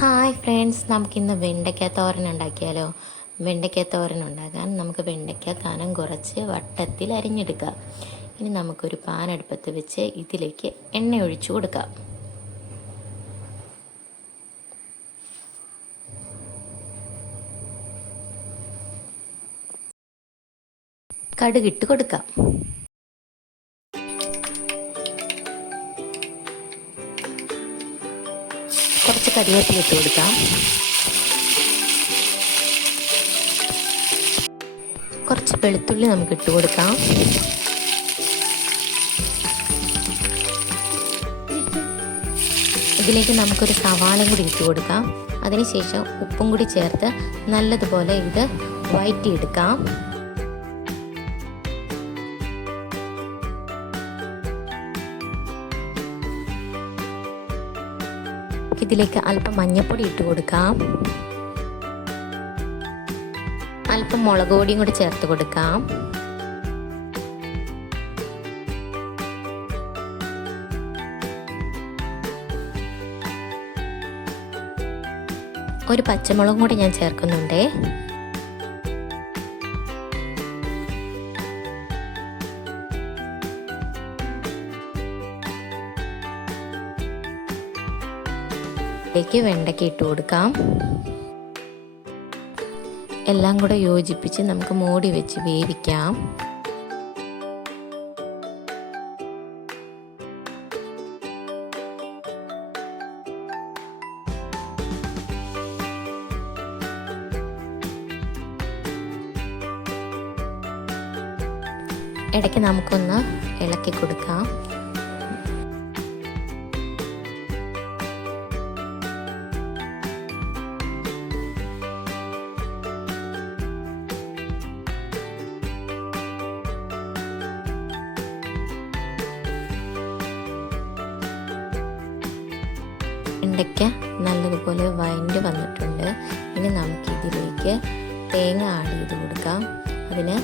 Hi friends, നമുക്കിന്ന് വെണ്ടയ്ക്ക തോരൻ ഉണ്ടാക്കിയാലോ? വെണ്ടയ്ക്ക തോരൻ ഉണ്ടാക്കാൻ നമുക്ക് വെണ്ടയ്ക്ക കനം കുറച്ച് വട്ടത്തിൽ അരിഞ്ഞെടുക്കാം. ഇനി നമുക്കൊരു പാൻ അടുപ്പത്ത് വെച്ച് ഇതിലേക്ക് എണ്ണ ഒഴിച്ചു കൊടുക്കാം. കടുകിട്ട് കൊടുക്കാം. കുറച്ച് കരിവേപ്പില ഇട്ട് കൊടുക്കാം. കുറച്ച് വെളുത്തുള്ളി നമുക്ക് ഇട്ട് കൊടുക്കാം. ഇതിലേക്ക് നമുക്കൊരു സവാളയും കൂടി ഇട്ട് കൊടുക്കാം. അതിനുശേഷം ഉപ്പും കൂടി ചേർത്ത് നല്ലതുപോലെ ഇത് വഴറ്റിയെടുക്കാം. ഇതിലേക്ക് അല്പം മഞ്ഞൾപ്പൊടി ഇട്ട് കൊടുക്കാം. അല്പം മുളക് പൊടിയും കൂടി ചേർത്ത് കൊടുക്കാം. ഒരു പച്ചമുളകും കൂടി ഞാൻ ചേർക്കുന്നുണ്ട്. ഇതിലേക്ക് വെണ്ടയ്ക്ക ഇട്ട് കൊടുക്കാം. എല്ലാം കൂടെ യോജിപ്പിച്ച് നമുക്ക് മൂടി വെച്ച് വേവിക്കാം. ഇടയ്ക്ക് നമുക്കൊന്ന് ഇളക്കി കൊടുക്കാം. വെണ്ടയ്ക്ക നല്ലതുപോലെ വഴണ്ട് വന്നിട്ടുണ്ട്. ഇനി നമുക്കിതിലേക്ക് തേങ്ങ ആഡ് ചെയ്ത് കൊടുക്കാം. അതിന്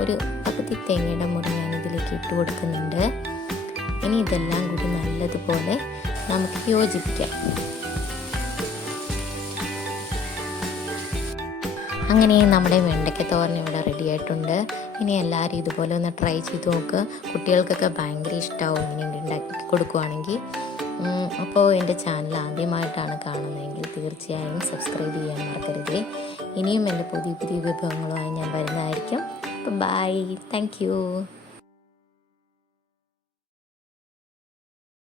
ഒരു പകുതി തേങ്ങയുടെ മുറി ഞാൻ ഇതിലേക്ക് ഇട്ട് കൊടുക്കുന്നുണ്ട്. ഇനി ഇതെല്ലാം കൂടി നല്ലതുപോലെ നമുക്ക് യോജിപ്പിക്കാം. അങ്ങനെ നമ്മുടെ വെണ്ടയ്ക്ക തോരൻ ഇവിടെ റെഡി ആയിട്ടുണ്ട്. ഇനി എല്ലാവരും ഇതുപോലെ ഒന്ന് ട്രൈ ചെയ്ത് നോക്കുക. കുട്ടികൾക്കൊക്കെ ഭയങ്കര ഇഷ്ടമാവും ഇങ്ങനെ ഉണ്ടാക്കി കൊടുക്കുകയാണെങ്കിൽ. അപ്പോൾ എൻ്റെ ചാനൽ ആദ്യമായിട്ടാണ് കാണുന്നതെങ്കിൽ തീർച്ചയായും സബ്സ്ക്രൈബ് ചെയ്യാൻ മറക്കരുത്. ഇനിയും എൻ്റെ പുതിയ പുതിയ വിഭവങ്ങളുമായി ഞാൻ വരുന്നതായിരിക്കും. അപ്പോൾ ബൈ, താങ്ക് യു.